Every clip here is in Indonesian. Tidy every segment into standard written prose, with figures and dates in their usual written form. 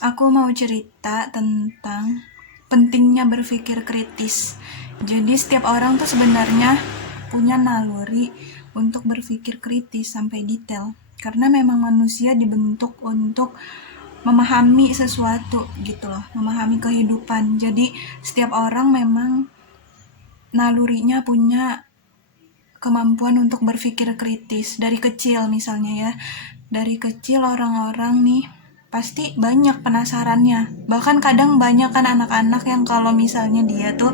Aku mau cerita tentang pentingnya berpikir kritis. Jadi setiap orang tuh sebenarnya punya naluri untuk berpikir kritis sampai detail. Karena memang manusia dibentuk untuk memahami sesuatu gitu loh, memahami kehidupan. Jadi setiap orang memang nalurinya punya kemampuan untuk berpikir kritis dari kecil misalnya ya. Dari kecil orang-orang nih pasti banyak penasarannya. Bahkan kadang banyak kan anak-anak yang kalau misalnya dia tuh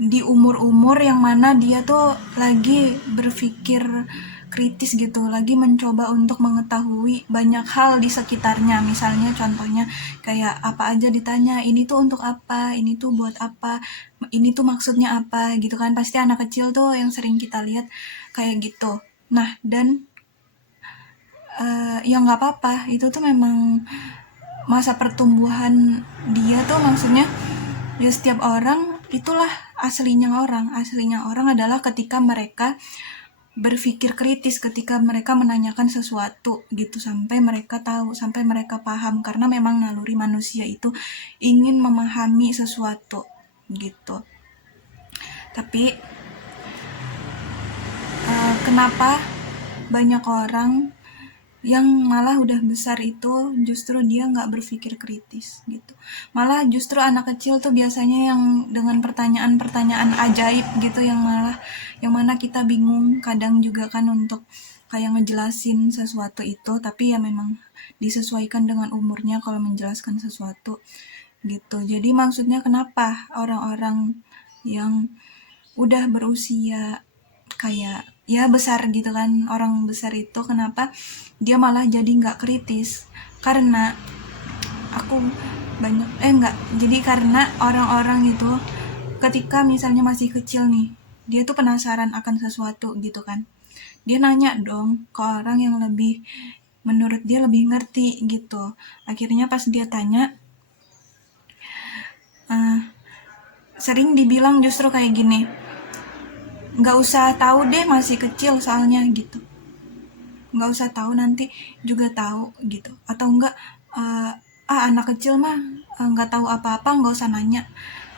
di umur-umur yang mana dia tuh lagi berpikir kritis gitu, lagi mencoba untuk mengetahui banyak hal di sekitarnya. Misalnya contohnya kayak apa aja ditanya, ini tuh untuk apa, ini tuh buat apa, ini tuh maksudnya apa gitu kan. Pasti anak kecil tuh yang sering kita lihat kayak gitu. Nah, dan ya nggak apa-apa, itu tuh memang masa pertumbuhan dia tuh, maksudnya ya setiap orang itulah aslinya orang adalah ketika mereka berpikir kritis, ketika mereka menanyakan sesuatu gitu, sampai mereka tahu, sampai mereka paham, karena memang naluri manusia itu ingin memahami sesuatu gitu. Tapi kenapa banyak orang yang malah udah besar itu justru dia nggak berpikir kritis gitu, malah justru anak kecil tuh biasanya yang dengan pertanyaan-pertanyaan ajaib gitu, yang mana kita bingung kadang juga kan untuk kayak ngejelasin sesuatu itu, tapi ya memang disesuaikan dengan umurnya kalau menjelaskan sesuatu gitu. Jadi maksudnya kenapa orang-orang yang udah berusia kayak ya besar gitu kan, orang besar itu kenapa dia malah jadi nggak kritis? Karena aku banyak enggak, jadi karena orang-orang itu ketika misalnya masih kecil nih, dia tuh penasaran akan sesuatu gitu kan, dia nanya dong ke orang yang lebih, menurut dia lebih ngerti gitu. Akhirnya pas dia tanya, uh, sering dibilang justru kayak gini, nggak usah tahu deh, masih kecil soalnya gitu, nggak usah tahu, nanti juga tahu gitu. Atau enggak, anak kecil mah nggak tahu apa-apa, nggak usah nanya.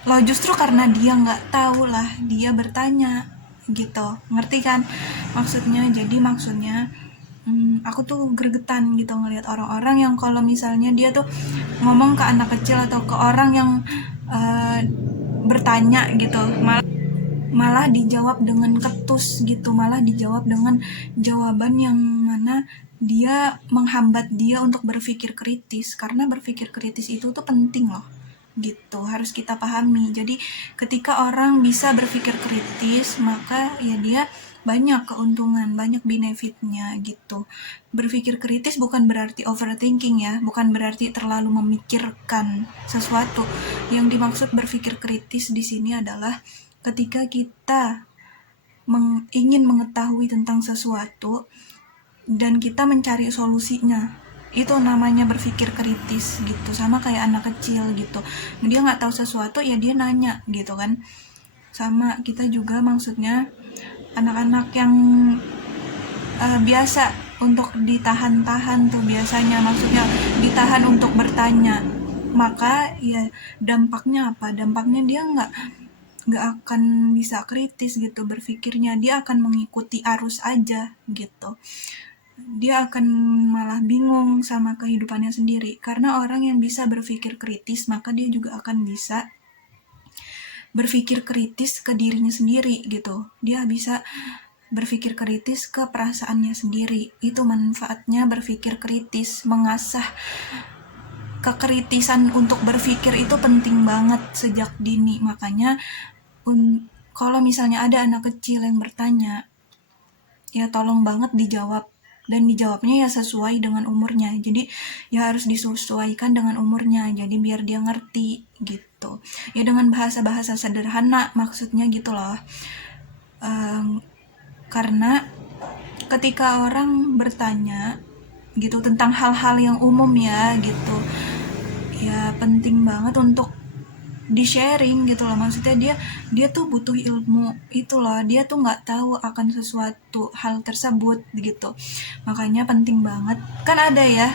Loh, justru karena dia nggak tahu lah dia bertanya gitu, ngerti kan maksudnya? Jadi maksudnya, aku tuh gregetan gitu ngelihat orang-orang yang kalau misalnya dia tuh ngomong ke anak kecil atau ke orang yang uh, bertanya gitu, malah dijawab dengan ketus gitu, malah dijawab dengan jawaban yang mana dia menghambat dia untuk berpikir kritis. Karena berpikir kritis itu tuh penting loh gitu, harus kita pahami. Jadi ketika orang bisa berpikir kritis, maka ya dia banyak keuntungan, banyak benefitnya gitu. Berpikir kritis bukan berarti overthinking ya, bukan berarti terlalu memikirkan sesuatu. Yang dimaksud berpikir kritis di sini adalah ketika kita ingin mengetahui tentang sesuatu dan kita mencari solusinya, itu namanya berpikir kritis gitu. Sama kayak anak kecil gitu, dia nggak tahu sesuatu ya dia nanya gitu kan. Sama kita juga, maksudnya anak-anak yang biasa untuk ditahan-tahan tuh, biasanya maksudnya ditahan untuk bertanya, maka ya dampaknya apa? Dampaknya dia nggak akan bisa kritis gitu berpikirnya, dia akan mengikuti arus aja gitu. Dia akan malah bingung sama kehidupannya sendiri. Karena orang yang bisa berpikir kritis, maka dia juga akan bisa berpikir kritis ke dirinya sendiri gitu. Dia bisa berpikir kritis ke perasaannya sendiri. Itu manfaatnya berpikir kritis, mengasah kekritisan untuk berpikir itu penting banget sejak dini. Makanya kalau misalnya ada anak kecil yang bertanya, ya tolong banget dijawab, dan dijawabnya ya sesuai dengan umurnya. Jadi ya harus disesuaikan dengan umurnya, jadi biar dia ngerti gitu ya, dengan bahasa-bahasa sederhana maksudnya gitu loh. Karena ketika orang bertanya gitu tentang hal-hal yang umum ya gitu, ya penting banget untuk di sharing gitu loh. Maksudnya dia tuh butuh ilmu itu loh, dia tuh nggak tahu akan sesuatu hal tersebut gitu. Makanya penting banget kan, ada ya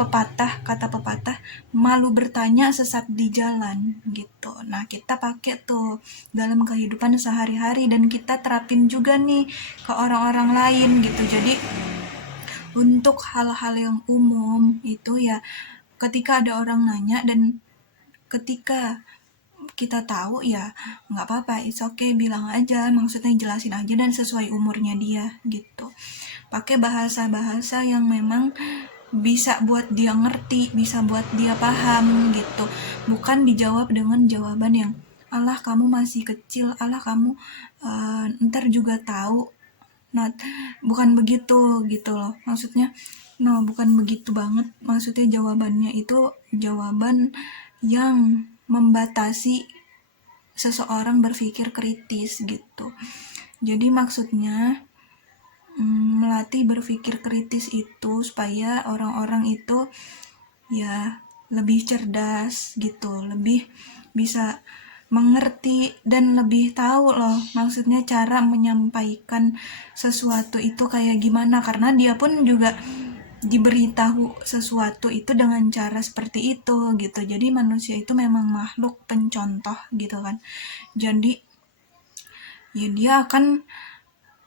pepatah kata pepatah, malu bertanya sesat di jalan gitu. Nah, kita pakai tuh dalam kehidupan sehari-hari dan kita terapin juga nih ke orang-orang lain gitu. Jadi untuk hal-hal yang umum itu ya, ketika ada orang nanya dan ketika kita tahu ya nggak apa-apa, it's okay, bilang aja, maksudnya jelasin aja dan sesuai umurnya dia gitu. Pakai bahasa-bahasa yang memang bisa buat dia ngerti, bisa buat dia paham gitu. Bukan dijawab dengan jawaban yang alah kamu masih kecil, alah kamu ntar juga tahu. Nah, bukan begitu gitu loh. Maksudnya, no, bukan begitu banget. Maksudnya jawabannya itu jawaban yang membatasi seseorang berpikir kritis gitu. Jadi maksudnya melatih berpikir kritis itu supaya orang-orang itu ya lebih cerdas gitu, lebih bisa mengerti dan lebih tahu loh maksudnya cara menyampaikan sesuatu itu kayak gimana, karena dia pun juga diberitahu sesuatu itu dengan cara seperti itu gitu. Jadi manusia itu memang makhluk pencontoh gitu kan. Jadi ya dia akan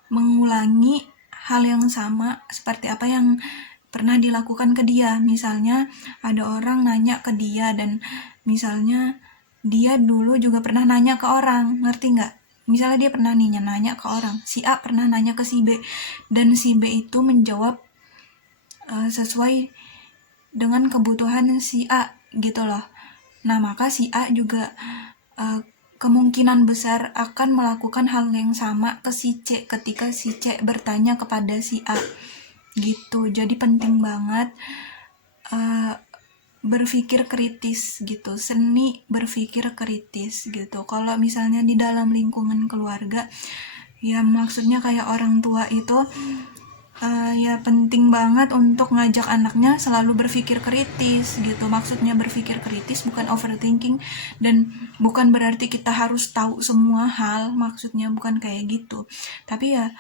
mengulangi hal yang sama seperti apa yang pernah dilakukan ke dia. Misalnya ada orang nanya ke dia dan misalnya dia dulu juga pernah nanya ke orang, ngerti nggak? Misalnya dia pernah nanya ke orang, si A pernah nanya ke si B dan si B itu menjawab sesuai dengan kebutuhan si A gitu loh. Nah, maka si A juga kemungkinan besar akan melakukan hal yang sama ke si C ketika si C bertanya kepada si A gitu. Jadi penting banget berpikir kritis gitu, seni berpikir kritis gitu. Kalau misalnya di dalam lingkungan keluarga, ya maksudnya kayak orang tua itu ya penting banget untuk ngajak anaknya selalu berpikir kritis gitu. Maksudnya berpikir kritis bukan overthinking dan bukan berarti kita harus tahu semua hal, maksudnya bukan kayak gitu. Tapi ya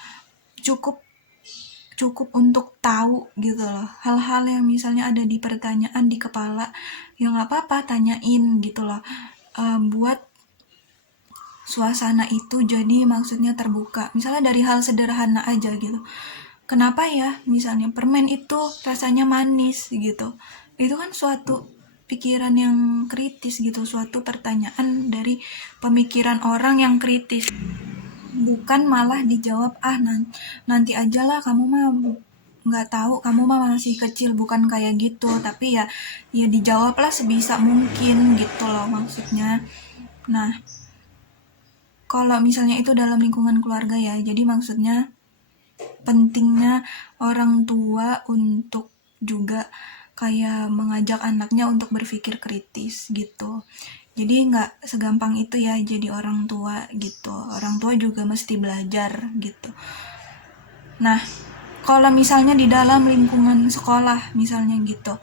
cukup untuk tahu gitu loh, hal-hal yang misalnya ada di pertanyaan di kepala, ya nggak apa-apa tanyain gitu loh, buat suasana itu jadi maksudnya terbuka. Misalnya dari hal sederhana aja gitu, kenapa ya misalnya permen itu rasanya manis gitu, itu kan suatu pikiran yang kritis gitu, suatu pertanyaan dari pemikiran orang yang kritis, bukan malah dijawab nanti aja lah, kamu mah nggak tahu, kamu mah masih kecil, bukan kayak gitu. Tapi ya dijawab lah sebisa mungkin gitu loh maksudnya. Nah, kalau misalnya itu dalam lingkungan keluarga ya, jadi maksudnya pentingnya orang tua untuk juga kayak mengajak anaknya untuk berpikir kritis gitu. Jadi nggak segampang itu ya jadi orang tua gitu. Orang tua juga mesti belajar gitu. Nah, kalau misalnya di dalam lingkungan sekolah misalnya gitu,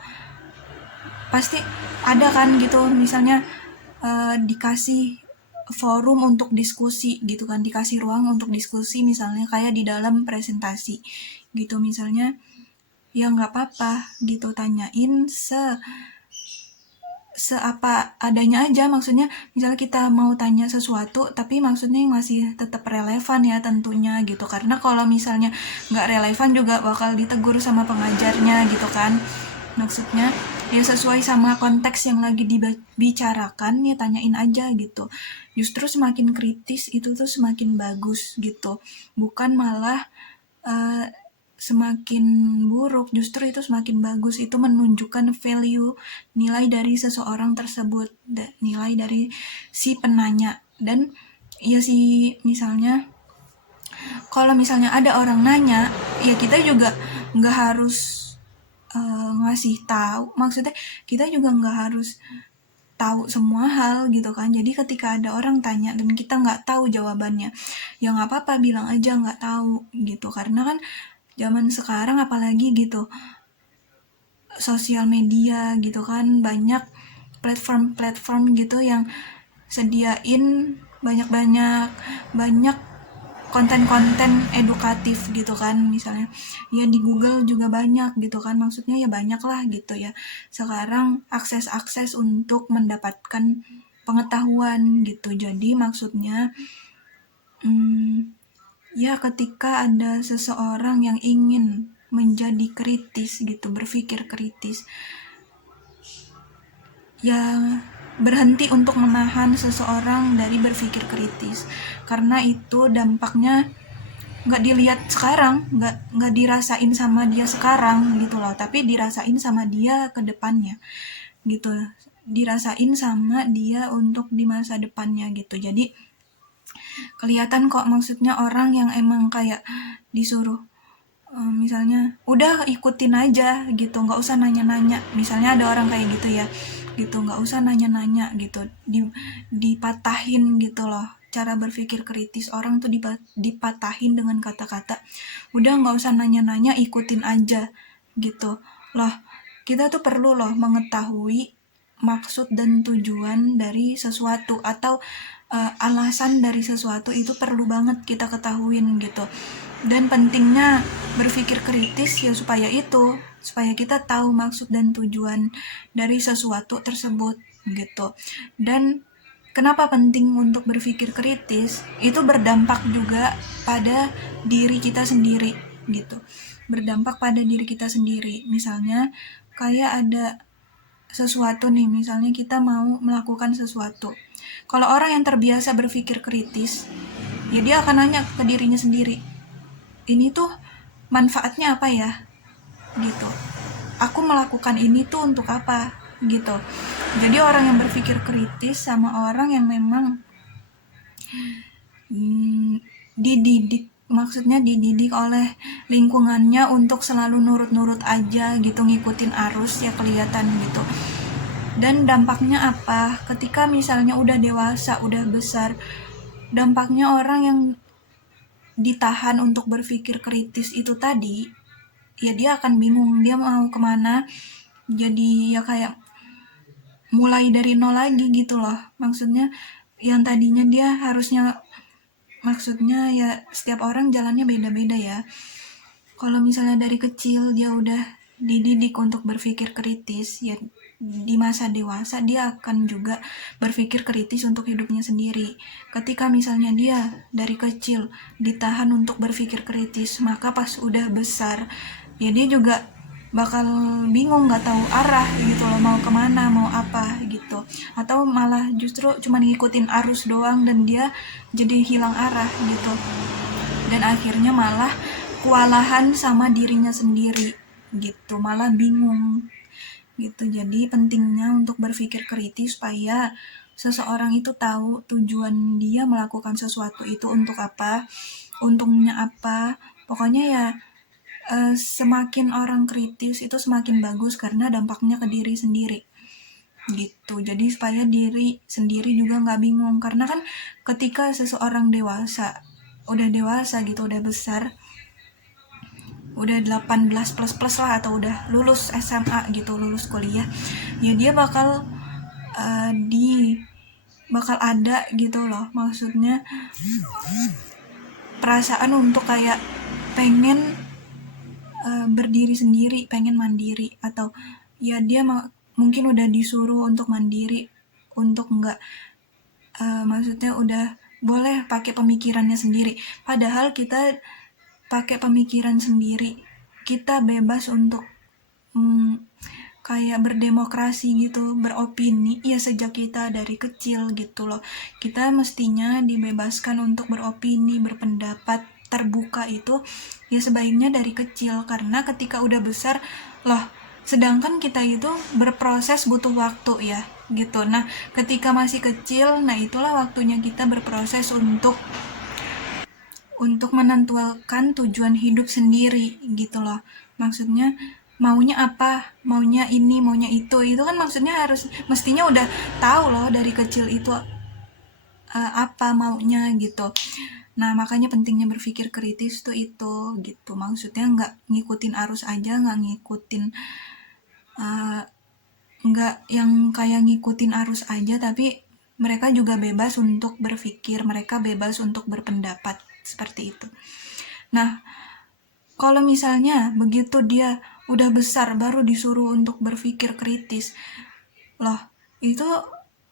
pasti ada kan gitu misalnya dikasih forum untuk diskusi gitu kan, dikasih ruang untuk diskusi misalnya kayak di dalam presentasi gitu. Misalnya ya nggak apa-apa gitu, tanyain seapa adanya aja. Maksudnya misalnya kita mau tanya sesuatu tapi maksudnya yang masih tetap relevan ya tentunya gitu, karena kalau misalnya nggak relevan juga bakal ditegur sama pengajarnya gitu kan. Maksudnya ya sesuai sama konteks yang lagi dibicarakan ya, tanyain aja gitu. Justru semakin kritis itu tuh semakin bagus gitu, bukan malah semakin buruk. Justru itu semakin bagus, itu menunjukkan value, nilai dari seseorang tersebut, nilai dari si penanya. Dan ya sih, misalnya kalau misalnya ada orang nanya, ya kita juga nggak harus ngasih tahu, maksudnya kita juga nggak harus tahu semua hal gitu kan. Jadi ketika ada orang tanya dan kita nggak tahu jawabannya, ya nggak apa-apa, bilang aja nggak tahu gitu. Karena kan zaman sekarang apalagi gitu, sosial media gitu kan, banyak platform gitu yang sediain banyak konten-konten edukatif gitu kan, misalnya ya di Google juga banyak gitu kan, maksudnya ya banyak lah gitu ya sekarang akses untuk mendapatkan pengetahuan gitu. Jadi maksudnya ya ketika ada seseorang yang ingin menjadi kritis gitu, berpikir kritis, ya berhenti untuk menahan seseorang dari berpikir kritis, karena itu dampaknya nggak dilihat sekarang, nggak dirasain sama dia sekarang gitu loh, tapi dirasain sama dia ke depannya gitu, dirasain sama dia untuk di masa depannya gitu. Jadi kelihatan kok, maksudnya orang yang emang kayak disuruh misalnya udah ikutin aja gitu, nggak usah nanya-nanya, misalnya ada orang kayak gitu ya gitu, nggak usah nanya-nanya gitu, dipatahin gitu loh cara berpikir kritis orang tuh, dipatahin dengan kata-kata udah nggak usah nanya-nanya, ikutin aja gitu loh. Kita tuh perlu loh mengetahui maksud dan tujuan dari sesuatu, atau alasan dari sesuatu itu perlu banget kita ketahuin gitu. Dan pentingnya berpikir kritis ya supaya kita tahu maksud dan tujuan dari sesuatu tersebut gitu. Dan kenapa penting untuk berpikir kritis? Itu berdampak juga pada diri kita sendiri gitu. Berdampak pada diri kita sendiri. Misalnya kayak ada sesuatu nih, misalnya kita mau melakukan sesuatu. Kalau orang yang terbiasa berpikir kritis, ya dia akan nanya ke dirinya sendiri, ini tuh manfaatnya apa ya gitu, aku melakukan ini tuh untuk apa gitu. Jadi orang yang berpikir kritis sama orang yang memang dididik oleh lingkungannya untuk selalu nurut-nurut aja gitu, ngikutin arus, ya kelihatan gitu. Dan dampaknya apa ketika misalnya udah dewasa, udah besar, dampaknya orang yang ditahan untuk berpikir kritis itu tadi, ya dia akan bingung dia mau kemana, jadi ya kayak mulai dari nol lagi gitu loh. Maksudnya yang tadinya dia harusnya, maksudnya ya setiap orang jalannya beda-beda ya. Kalau misalnya dari kecil dia udah dididik untuk berpikir kritis, ya di masa dewasa dia akan juga berpikir kritis untuk hidupnya sendiri. Ketika misalnya dia dari kecil ditahan untuk berpikir kritis, maka pas udah besar ya dia juga bakal bingung, nggak tahu arah gitu loh, mau kemana, mau apa gitu, atau malah justru cuma ngikutin arus doang dan dia jadi hilang arah gitu, dan akhirnya malah kewalahan sama dirinya sendiri gitu, malah bingung gitu. Jadi pentingnya untuk berpikir kritis supaya seseorang itu tahu tujuan dia melakukan sesuatu itu untuk apa, untungnya apa. Pokoknya ya semakin orang kritis itu semakin bagus karena dampaknya ke diri sendiri gitu. Jadi supaya diri sendiri juga nggak bingung, karena kan ketika seseorang udah dewasa gitu, udah besar, udah 18 plus plus lah, atau udah lulus SMA gitu, lulus kuliah, ya dia bakal bakal ada gitu loh, maksudnya perasaan untuk kayak pengen berdiri sendiri, pengen mandiri, atau ya dia mungkin udah disuruh untuk mandiri, untuk nggak maksudnya udah boleh pakai pemikirannya sendiri, padahal kita pakai pemikiran sendiri, kita bebas untuk kayak berdemokrasi gitu, beropini ya sejak kita dari kecil gitu loh. Kita mestinya dibebaskan untuk beropini, berpendapat terbuka itu ya sebaiknya dari kecil, karena ketika udah besar loh, sedangkan kita itu berproses butuh waktu ya gitu. Nah ketika masih kecil, nah itulah waktunya kita berproses untuk menentukan tujuan hidup sendiri gitu loh. Maksudnya maunya apa, maunya ini, maunya itu kan maksudnya mestinya udah tahu loh dari kecil itu apa maunya gitu. Nah makanya pentingnya berpikir kritis tuh itu gitu, maksudnya nggak ngikutin arus aja, nggak ngikutin nggak yang kayak ngikutin arus aja, tapi mereka juga bebas untuk berpikir, mereka bebas untuk berpendapat seperti itu. Nah, kalau misalnya begitu dia udah besar baru disuruh untuk berpikir kritis, loh itu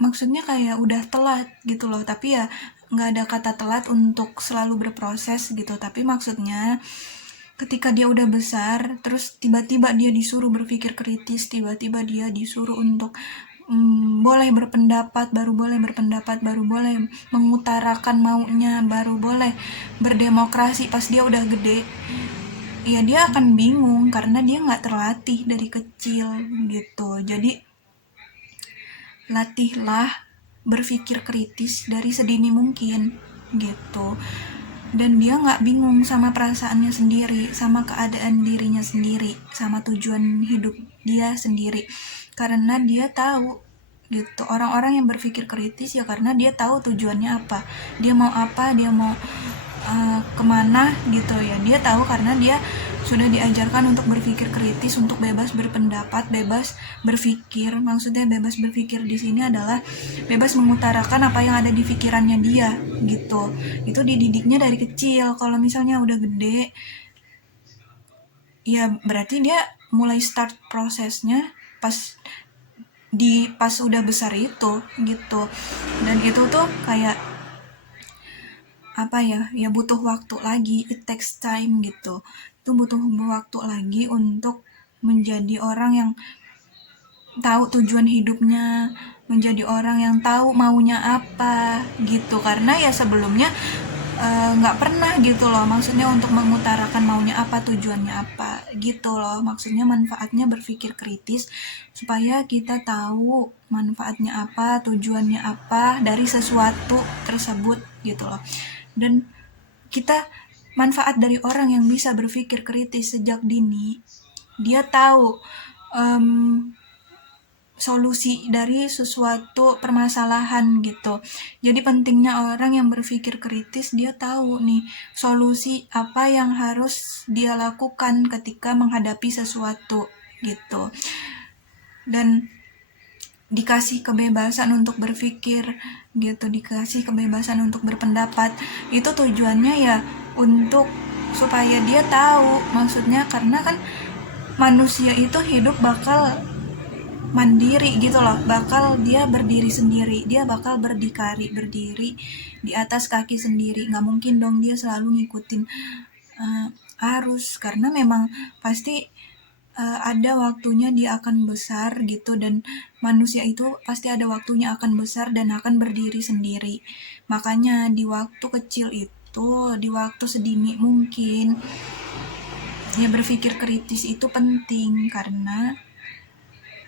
maksudnya kayak udah telat gitu loh. Tapi ya nggak ada kata telat untuk selalu berproses gitu, tapi maksudnya ketika dia udah besar terus tiba-tiba dia disuruh berpikir kritis, tiba-tiba dia disuruh untuk boleh berpendapat, baru boleh mengutarakan maunya, baru boleh berdemokrasi pas dia udah gede, ya dia akan bingung karena dia nggak terlatih dari kecil gitu. Jadi latihlah berpikir kritis dari sedini mungkin gitu, dan dia nggak bingung sama perasaannya sendiri, sama keadaan dirinya sendiri, sama tujuan hidup dia sendiri, karena dia tahu gitu. Orang-orang yang berpikir kritis ya karena dia tahu tujuannya apa, dia mau kemana gitu ya, dia tahu karena dia sudah diajarkan untuk berpikir kritis, untuk bebas berpendapat, bebas berpikir. Maksudnya bebas berpikir di sini adalah bebas mengutarakan apa yang ada di pikirannya dia gitu. Itu dididiknya dari kecil. Kalau misalnya udah gede, ya berarti dia mulai start prosesnya pas udah besar itu gitu. Dan itu tuh kayak apa ya butuh waktu lagi, it takes time gitu. Itu butuh waktu lagi untuk menjadi orang yang tahu tujuan hidupnya, menjadi orang yang tahu maunya apa gitu. Karena ya sebelumnya nggak pernah gitu loh, maksudnya untuk mengutarakan maunya apa, tujuannya apa gitu loh. Maksudnya manfaatnya berpikir kritis supaya kita tahu manfaatnya apa, tujuannya apa dari sesuatu tersebut gitu loh. Dan kita manfaat dari orang yang bisa berpikir kritis sejak dini, dia tahu solusi dari sesuatu permasalahan gitu. Jadi pentingnya orang yang berpikir kritis, dia tahu nih solusi apa yang harus dia lakukan ketika menghadapi sesuatu gitu. Dan dikasih kebebasan untuk berpikir gitu, dikasih kebebasan untuk berpendapat. Itu tujuannya ya untuk supaya dia tahu, maksudnya karena kan manusia itu hidup bakal mandiri gitu loh, bakal dia berdiri sendiri, dia bakal berdiri di atas kaki sendiri. Nggak mungkin dong dia selalu ngikutin arus, karena memang pasti ada waktunya dia akan besar gitu, dan manusia itu pasti ada waktunya akan besar dan akan berdiri sendiri. Makanya di waktu kecil itu, di waktu sedini mungkin, ya berpikir kritis itu penting, karena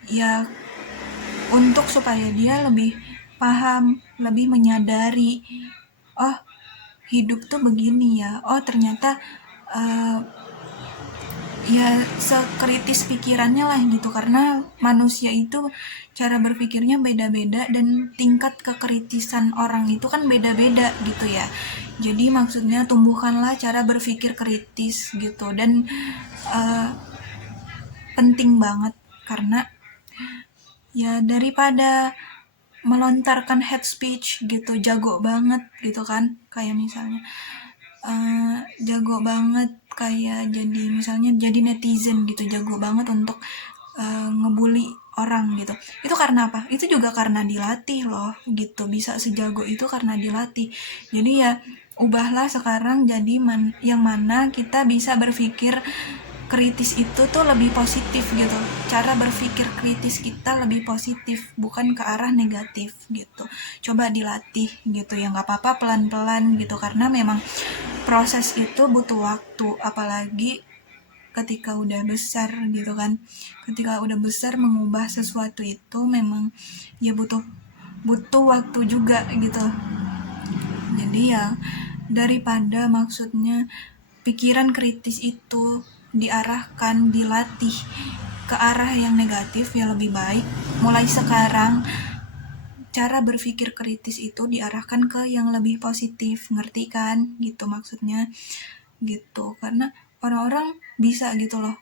ya untuk supaya dia lebih paham, lebih menyadari, oh hidup tuh begini ya, oh ternyata ya sekritis pikirannya lah gitu. Karena manusia itu cara berpikirnya beda-beda dan tingkat kekritisan orang itu kan beda-beda gitu ya. Jadi maksudnya tumbuhkanlah cara berpikir kritis gitu. Dan penting banget, karena ya daripada melontarkan hate speech gitu, jago banget gitu kan, kayak misalnya jago banget kayak jadi misalnya jadi netizen gitu, jago banget untuk ngebully orang gitu. Itu karena apa? Itu juga karena dilatih loh gitu, bisa sejago itu karena dilatih. Jadi ya ubahlah sekarang jadi yang mana kita bisa berpikir kritis itu tuh lebih positif gitu. Cara berpikir kritis kita lebih positif, bukan ke arah negatif gitu. Coba dilatih gitu ya, nggak apa-apa pelan-pelan gitu, karena memang proses itu butuh waktu, apalagi ketika udah besar gitu kan. Ketika udah besar mengubah sesuatu itu memang ya butuh waktu juga gitu. Jadi ya daripada maksudnya pikiran kritis itu diarahkan, dilatih ke arah yang negatif, ya lebih baik mulai sekarang cara berpikir kritis itu diarahkan ke yang lebih positif, ngerti kan gitu maksudnya gitu. Karena orang-orang bisa gitu loh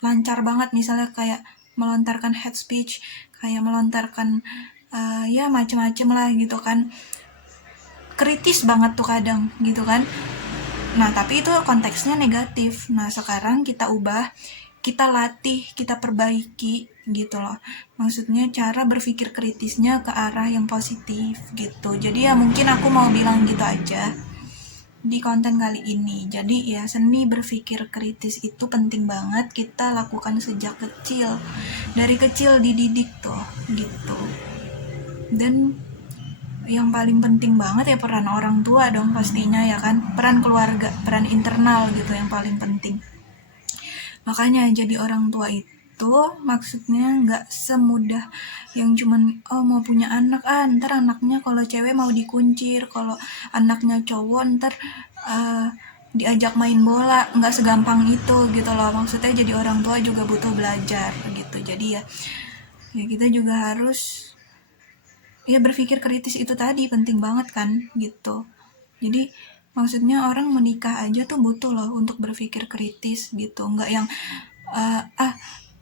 lancar banget misalnya kayak melontarkan hate speech, kayak melontarkan ya macem-macem lah gitu kan, kritis banget tuh kadang gitu kan, Nah, tapi itu konteksnya negatif. Nah, sekarang kita ubah, kita latih, kita perbaiki gitu loh. Maksudnya cara berpikir kritisnya ke arah yang positif gitu. Jadi ya mungkin aku mau bilang gitu aja di konten kali ini. Jadi ya seni berpikir kritis itu penting banget kita lakukan sejak kecil. Dari kecil dididik tuh gitu. Dan yang paling penting banget ya peran orang tua dong pastinya ya kan, peran keluarga, peran internal gitu yang paling penting. Makanya jadi orang tua itu maksudnya nggak semudah yang cuman mau punya anak, ntar anaknya kalau cewek mau dikuncir, kalau anaknya cowok ntar diajak main bola, nggak segampang itu gitu loh. Maksudnya jadi orang tua juga butuh belajar gitu. Jadi ya kita juga harus ya berpikir kritis, itu tadi penting banget kan gitu. Jadi maksudnya orang menikah aja tuh butuh loh untuk berpikir kritis gitu, nggak yang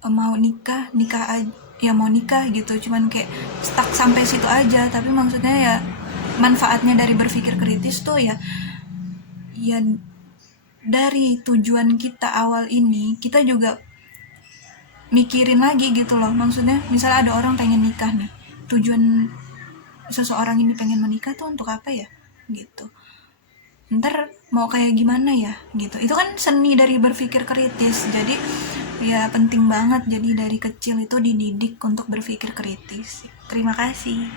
mau nikah aja, ya mau nikah gitu cuman kayak stuck sampai situ aja. Tapi maksudnya ya manfaatnya dari berpikir kritis tuh ya dari tujuan kita awal ini kita juga mikirin lagi gitu loh. Maksudnya misalnya ada orang pengen nikah nih, tujuan seseorang ini pengen menikah tuh untuk apa ya gitu, ntar mau kayak gimana ya gitu. Itu kan seni dari berpikir kritis. Jadi ya penting banget jadi dari kecil itu dididik untuk berpikir kritis. Terima kasih.